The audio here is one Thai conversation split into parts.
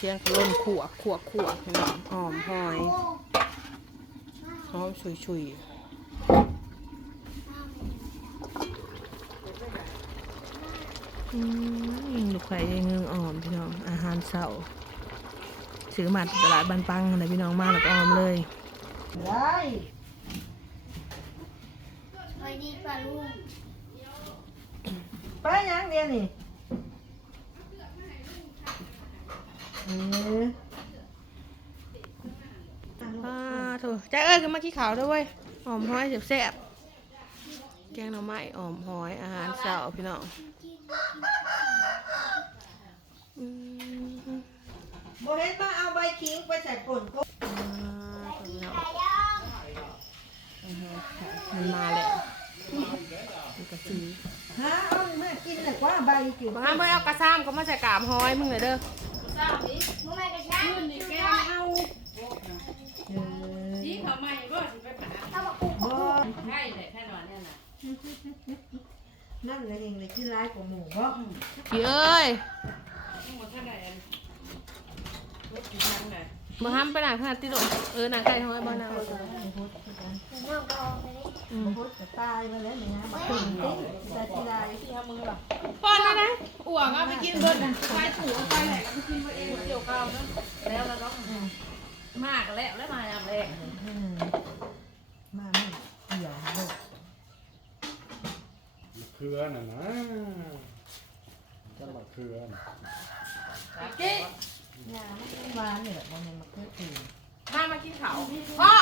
เสียงกระล่นขวบขวบขวบพี่น้องหอมหอยหอมชุยชุยอืมลูกไข่ยังเงืองอ่อมพี่น้องอาหารเสาร์ซื้อมาจากตลาดบ้านปังนะพี่น้องมาแล้วก็ออมเลยได้ไปดีกว่าลุงไปยังเดียวนี่เอออ่าโถแจ๊คเอ้ยขึ้นมาขี้ขาวด้วยเวยหอมหอยแซ่บๆแกงหน่อไม้หอมหอยอาหารเสาร์พี่น้องอืมโมเห็นมาเอาใบขิงไปใส่ป่นก็อ่าพี่น้องมันมาแล้วมันกระซีฮะเอาเมื่อกินน่ะกว่าใบจิ๋วบางครั้งเพื่อเอากระซ้ำก็มาใส่กาบหอยมึงเลยเด้อ มึงไม่กระชับ เออ สีเขาใหม่บ่สิไปผ่า เอามาปลูก บ่ ใช่เลยแค่นอ นเนี่ยน่ะนั่นเลยเองเลยกินร้ายกว่าหมูบ่พี่เอ้ยทั้งหมดเท่าไหร่อันรถกี่คันน่ะบางครั้งไปหนังขนาดที่โดดเออหนังไก่หอยบ้านนาบ่บ่ตายบ่พูดกันน้องก็เอาไปเลยอืมบ่พูดจะตายมาแล้วนี่นะบ่ตื่นเต้นแต่ที่ไรที่ทำมือหรอป้อนนะนะอ้วกเอาไปกินเบิดน่ะไปถูเอาไปไหนก็ไปกินมาเองเกี่ยวข้าวเนาะแล้วแล้วเนาะมากแล้วแล้วมาอย่างแรก มะเขือน่ะนะก็มะเขือน่ะกี้ยาไม่หวานนี่แหละบ่แม่นมะเขืออื่นมามากินข้าวพ่อ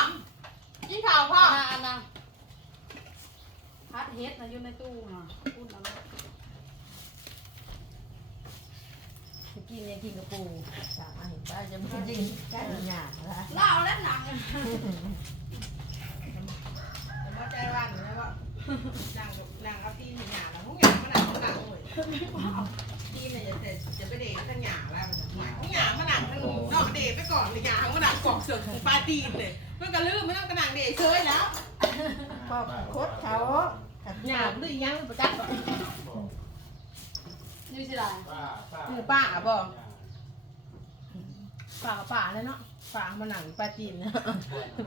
กินข้าวพ่ออันอันน่ะพัดเฮ็ดน่ะอยู่ในตู้น่ะพูดเอาไว้จะกินยังกินกับปูสามอันป้าจะไม่กินกันหยาละเล่าแล้วหนังมาใจร้านเลยว่านั่งนั่ง มันหนักเลยตีนเนี่ยจะจะไปเดททั้งหยาแล้วทุกอย่างมันหนักทั้งนอกเดทไปก่อนเลยหยามันหนักกอกเสือกของปลาตีนเลยมันก็ลืมไม่ต้องกระหนังเดทเชยแล้วพอโคตรเขาหยาดื้อยังประจักษ์นี่สิล่ะป้าป้ามือป้าบอกป่าป่าเลยเนาะป่ามันหนังปลาจีนเนาะ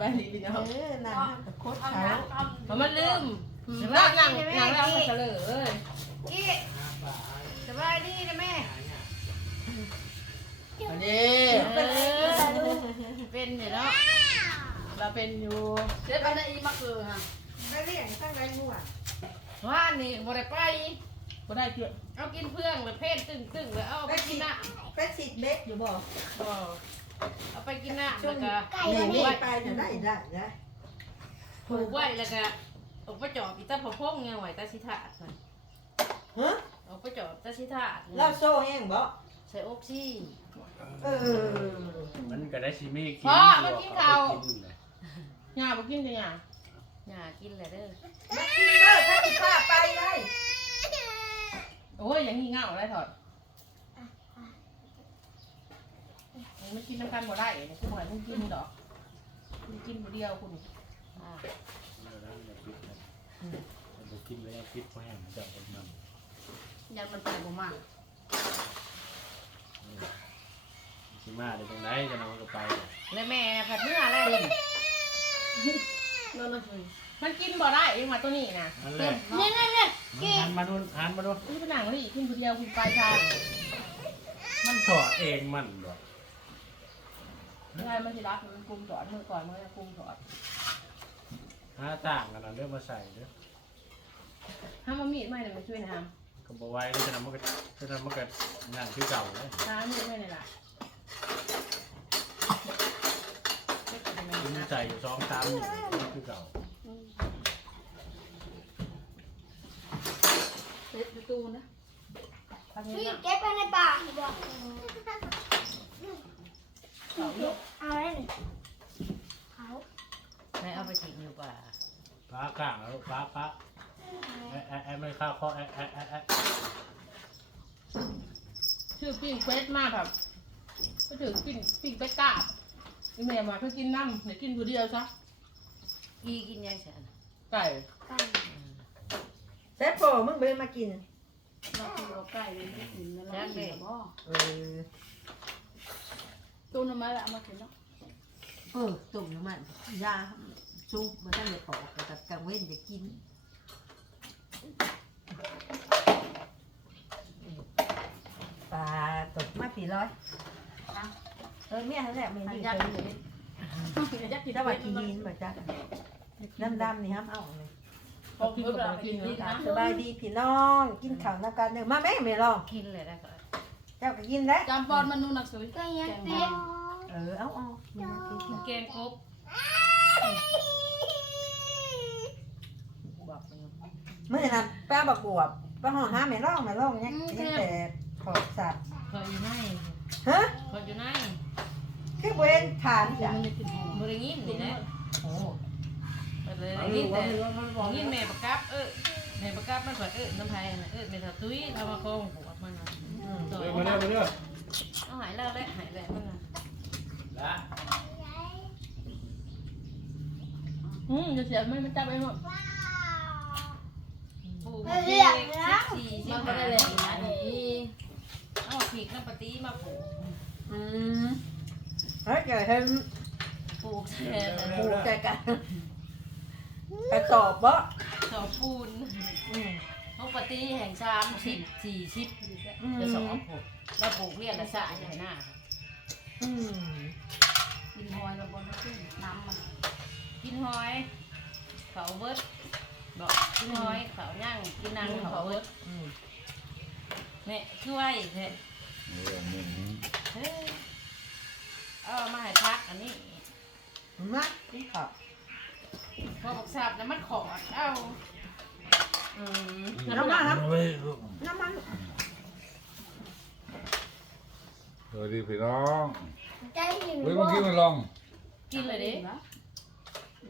ปลาจีนพี่น้องเออนั่นโคตรเอาเขาน้ำเอามันมันลืมนั่งนั่งนั่งแล้วมันเฉลยเอ้ยกี้ส บายดีนะแม่อันนี้เป็นเนาะเราเป็นอยู่เสียไปนะอีมาคือฮะไม่เรียกตั้งไรหัวว่านี่บ่ได้ไปก็ได้เกี่ยวเอากินเพื่องเลยเพ่นตึงตึงเลยเอาไปกินน่ะเป็นสิบเม็ดอยู่บ่บ่เอาไปกินน่ะแล้วก็นี่นี่ไปจะได้ได้นะผูกไว้แล้วก็ออกไปจอบอีตาพะพงยังไหวตาสิทาดน่ะฮะ ออกไปจอบตาสิทาดเราโซ่แห้งบ่ใส่อกซี่ เออมันก็ได้ชิมิกินพ่อมากินข้าวกินเลยหยาบ่กินแต่หยาอย่ากินเลยเด้อ มากินเด้อถ้าพี่ป้าไปได้โอ้ยอย่างนี้เงาได้ถอดไม่กินน้ำกันบ่ได้คุณหมายคุณกินดอกคุณกินบ่เดียวคุณอ่าเออแล้วมันจะพิษนะมันจะกินแล้วยังพิษเพราะแห้งมันจะอดมัน ยันมันไปบ่มากชิมาได้ตรงไหนจะนำก็ไปแล้วแม่ผัดเนื้ออะไรนั่นน่ะสิมันกินบ่ได้เองมาตัวนี้นะนั่นแหละเนี่ยเนี่ยเนี่ยหันมาดูหันมาดูคุณไปนั่งนี่คุณคนเดียวคุณไปทางมันถอดเองมันบ่ยังไงมันสิรักมันคุมถอดมือก่อนมันจะคุมถอดหาต่างกันนั่นเรื่องมาใส่เด้อห้ามมามีดไม่เลยมาช่วยนะฮะ ก็บอกไว้จะนำมันก็จะนำมันก็นั่งที่เก่าเลยห้ามมีดไม่เลยล่ะคุณใส่อยู่สองสามอยู่นี่คือเก่าเล็ดประตูนะทำพี่นี้เก็บไปในป่าดีบอกเขาเยอะเอาไว้หนึ่งเขาแม่เอาไปทิ้งอยู่ป่าป้าข้างแล้วป้าป้า แอะแอะแอะไม่เข้าข้อแอะแอะแอะแอะชื่อปิ้งเฟสมากแบบก็ถือปิ้งปิ้งเป็ดกาบอีเมลมาเพื่อกินน้ำเดี๋ยวกินคนเดียวซะอีกินยังฉันไก่ไก่แซ่บโปมึงไปมากิน เราคือเอาไก่เลยไม่กินแล้วเรากินบ่เออตู้น้ำมันละเอามากินเนาะเออตุ่มน้ำมันยาซุปมันต้องเลยปอกแต่กับกังเว้นจะกิน ปลาตกมาสี่ร้อยเออเมียนั่นแหละไม่อันดียักษ์เลเลยยยักษ์กินถ้าว่ากินดินแบบจ้ะดำๆนี่ห้ามเอาเลยพอกินก็กินนี่นะสบายดีพี่น้องกินข้าวนักการเด้อมาแม่ไม่ลองกินเลยได้ก็เจ้าก็กินแล้วจำปอนมันนู่นนักสวยก็ยังแกงเป็บอนเออเอาเอานี่นะกินกินแกงกบบอกไป เมื่อนั้นป้าบักบวบป้าห่อห้าไม่ลองไม่ลองเนี่ยกินแต่ขอบสัตว์เขาอยู่ไหนฮะเขาอยู่ไหนคือเว้นทานจ้ะมันจะกินบริงินนี่นะโอ้ไปเลยงินแต่งินแม่ประกับเออแม่ประกับมันเปิดเออน้ำไผ่นะเออแม่ถัดตุ้ยทำมาคงหัวมันนะอืมต่อเด้อมาเด้อมาเด้อเอาหายแล้วแหละหายแล้วมันนะละอืมจะเสียไม่มันจับไปหมด ปูเรียกนะสี่สิบห้าเลยนะนี่เอาผิกน้ำปฏิมาปลูกอืมเฮ้ยเกิดเห็นปลูกแทนผูกใจกันกระสอบบ่สอบปูนอืมห้องปฏิแห่งชามสิบสี่สิบจะสอบปลูกแล้วปลูกเรียกละสะอย่หน้าอืมกินหอยกับบนขึ้นน้ำมันกินหอยเขาเบิด บอกกินหอยเขาย่างกินนางเขาเบิดอืมเนี่ยช่วยเถอะเฮ้ยเอามาให้พักอันนี้มากินข้าวพอบอกสับแล้วมันขอดเอาอืมน้ำมันครับเฮ้ยน้ำมันสวัสดีพี่น้องใจหิวเฮ้ยเมื่อกี้มันลองกินเลยดิ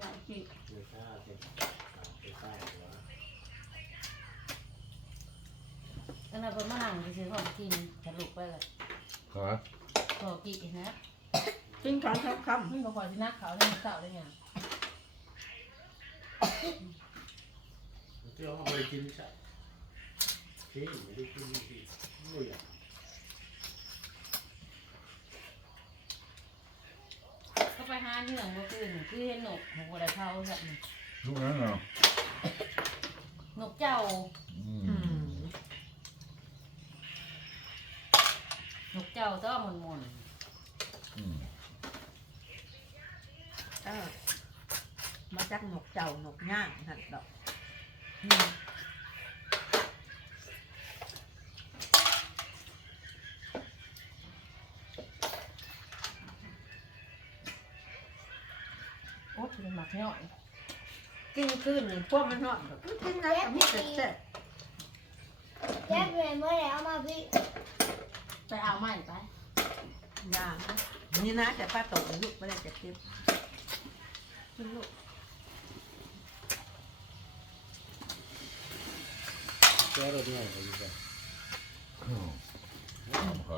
อัน นั้นเป็นมะนาวไปซื้อของกินสรุปไปเลยขอขอกินนะกินข้าวครับคำไม่ขอที่นักเขาได้เก่าได้ไงเจ้าเอาไปกินใช่ที่ไม่ได้กินที่ไม่อยากก็ไปหาเหนื่องเมื่อคืนคือเห็นหนกของอะไรเขาแบบลูกนั้นเหรอหนกเจ้า อื อื ม ม หนกเจ้าต้องมันมนอืมเออมาจากหนกเจ้าหนกย่างหันดอกโอ้ถึงหมักย่อยกินคืนพวกมันนอนกินนะกับมีแต่แซ่บแจ๊บเลยเมื่อ ไหร่เอามาพี่ไปเอาใหม่ไปย่างนี่นะแต่ป้าตกลูกไม่ได้จะเก็บกินลูกแก้รถหน่อยเขาอยู่กันอืมขอ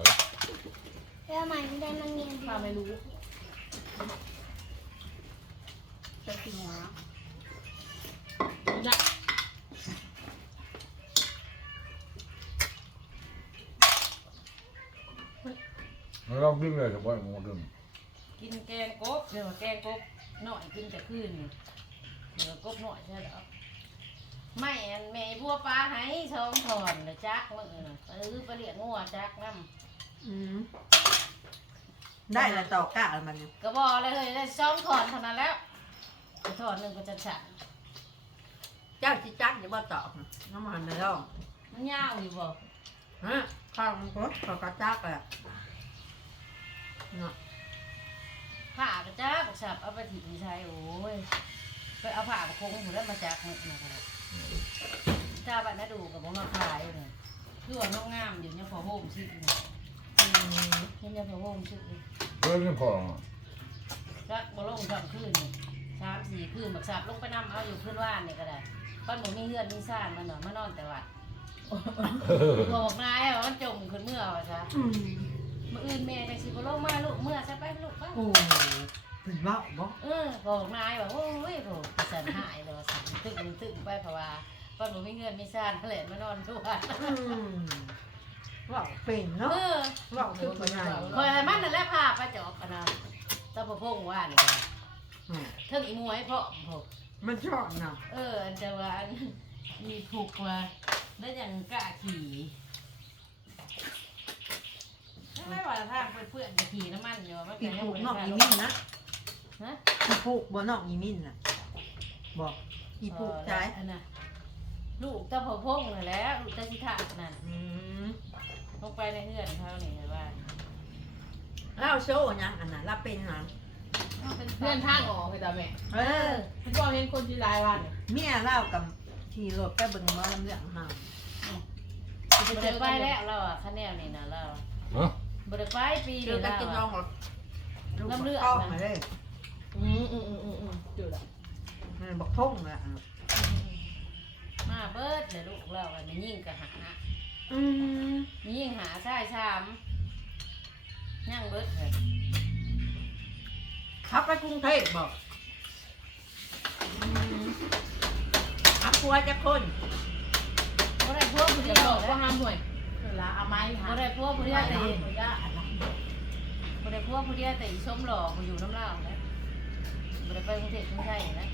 แล้วใหม่ไม่ได้มันเงียบป้าไม่รู้จะกินหัวนะ แล้วลองดึงเลยเฉพาะงูดึงกินแกงกบเดี๋ยวแกงกบหน่อยกินจะขึ้นเดี๋ยวกบหน่อยใช่หรอไม่อันแม่บัวปลาให้ชองถอนเลยจักมือน่ะเออไปเลี้ยงงัวจักน้ำอืมได้แล้วต่อกะแล้วมันเนี่ยก็บอกเลยเฮ้ยได้ช่องถอนเท่านั้นแล้วถอนหนึ่งก็จะฉันเจ้าจิจักอย่าบ่ตอกนะน้ำมันไม่ร้องมันยาวอยู่บ่ฮะข้าวมันก็ข้าวกระจักแหละ เนาะผ้ากระจ้ากระสับเอาไปถิ่นใช้โอ้ยไปเอาผ้ามาคงหัวแล้วมาจากมุกนะครับเจ้าบ้านน่าดูกับผมมาขายเลยคือว่าน้องงามอยู่เนี่ยพอโฮมชื่อเนี่ยอืมเนี่ยพอโฮมชื่อเรื่องนี้พอก็บ่ลงสองคืนนี่สามสี่คืนบักสับลงไปนำเอาอยู่ขึ้นว่านนี่ก็ได้ป้านหมูมีเฮือนมีซ่านมันหน่อยมานอนแต่วัดบอกนายว่ามันจมขึ้นเมื่อวะจ้ะอื มมื่ออื่นแม่จังสิบ่ลงมาลูกเมื่อใช่ไปลูกไปโอ้เป็นว่าบ่เออบอกนายว่าโอ้ยโหสันหายเลยว่าสันตึกตึกไปเพราะว่าป้าหนูมีเงินมีซ่านแหละมานอนด้วยอืมว่าเป็นเอเนาะอว่าคือคนใหญ่คอยให้มันนั่นแหละพาไปจอบกันนะตะพะพงว่านี่ก็เทิงอีมวยเพราะผมมันชอบเนาะเอออันแต่ว่าอันมีผูกว่าได้อย่างกล้าขี่ ไม่ว่าทางเพื่อนๆจะขี่น้ำมันอยู่ว่ามันอีก็ยังผูกบ่นอกได้อีลมิงนนะฮะอีผูกบ่นอกอีมินน่ะบอกอีผูกใจอันน่ะลูกตะพะพงนั่นแหละลูกตะชิถานั่นอืมลงไปในเฮือนเขานี่เห็นว่าเล่าโซ่ยังอันนั้นเราเป็นหนังเพื่อนทางออกไปตาแม่เออพี่บอกเห็นคนที่รายวันเมียเล่ากับขี่รถไปเบิ่งหมอลำเรื่องเฮาบ่ได้ไปแล้วเราอะคะแนนนี่นะเราเนาะ บ่ได้ไปปีเดี๋ยนี้วก็เรากินรองรถลูกน้ำเลือดเข้านะมาเลยอืมอืมอืมอืมอืมจุดละมันบอกท่งละมาเบิดเลยลูกเราอะมียิ่งกะหาอืมมียิ่งหาใช่ชามย่างเบิดเลยขับไปกรุงเทพบอกอืมขับพัวจะคนบ่ได้พวกผู้เดี๋เดียยววบอกว่าห้ามห่วยเว ลาเอาไม้บ่ได้พวกผู้เดียวแต่บ่ได้พวกผู้เดียวแต่อีส้มหล่อบ่อยู่น้ำลาวนะบ่ได้ไปกรุงเทพกรุงไทยนะ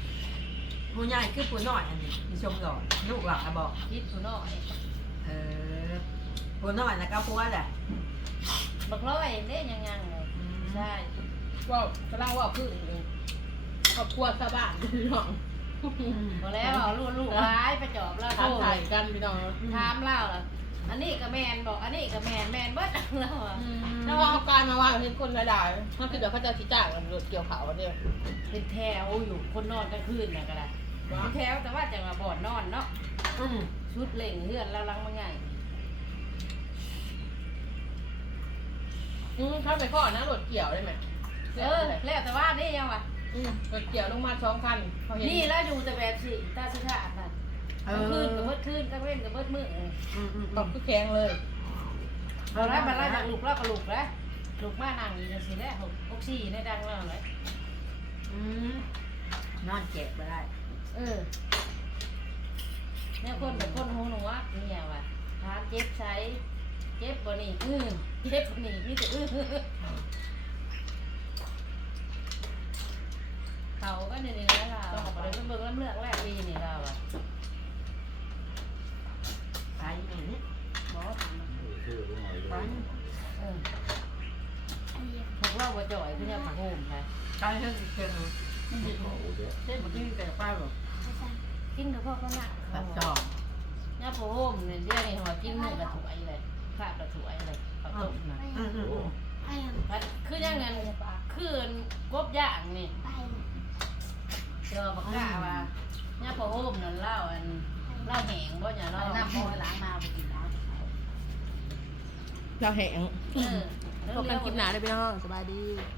ผู้ใหญ่คือผู้น้อยอันนี้มีชมหล่อลูกหลานบอกคิดผู้น้อยเออผู้น้อยนะก็พัวแหละบักร้อยเด้ยังยังเลยอืมใช่ว่ากำลังว่าคือครอบครัวชาวบ้านพี่น้องบ่แล้วเอาลูกลูกร้ายไปจอบแล้วถามโทษถ่ายกันพี่น้องถามเล่าล่ะ อันนี้ก็แมนบอกอันนี้ก็แมนแมนเบิดแล้วอะถ้าว่าเอาการมาว่าเห็นคนหลายๆถ้าคือเดี๋ยวเขาจะชี้จ้างกันรถเกี่ยวเขาเนี่ยเป็นแถวอยู่คนนอนกลางคืนน่ะก็ได้เป็นแถวแต่ว่าจะมาบ่อนนอนเนาะอืมชุดเล่งเฮือนแล้วลังมาไงอืมเข้าไปข้อนะรถเกี่ยวได้ไหมเออแล้วแต่ว่านี่ยังวะอืมรถเกี่ยวลงมาสองคันเขาเห็นนี่แล้วอยู่แต่แบบสิตาสุธาน่ะ เอกลางอคืนกับเบิดคืนกลางเว้นกับเบิดมื้ออืมอืมตบคือแข็งเลยเอาแล้วบัดแล้วจากลูกแล้วก็ลูกแล้วลูกมานั่งอยู่จังซี่แหละหกหกสี่ในดังแล้วเลยอืมนอนเจ็บไปได้เออเนี่ยคนแบบคนหูหนูวะเนี่ยว่ะถามเจ็บใช้เจ็บบ่นี่อื้อเจ็บบ่นี่มีแต่อื้อเขาก็นี่นี่นะเราต้องไปเบิ่งลำเลือกแรกปีนี่เราอะ ไปไหนเนี่ยบอกไปเออพวกเราบ่จ่อยคือเนี่ยผักโฮมค่ะไปเรื่องเกินเส้นบะกี้แต่ป้าบอกกินกับพ่อก็น่ะตัดจอกเนี่ยผักโฮมเนี่ยเดี๋ยวนี้หัวกินมื้อละถ้วยเลยข้าวละถ้วยเลยข้าวต้มนะอืมอืมอืมไปอะมันคือยังไงคืนกบย่างนี่ไปเจอปากกาว่าเนี่ยพอโฮมนั่นเล่าอัน เล่าแหงบ่อย่าเล่าน้ำพอล้างมาไปกินน้เราแหงำเออพบกันคลิปหน้าได้พี่น้องสบายดีเ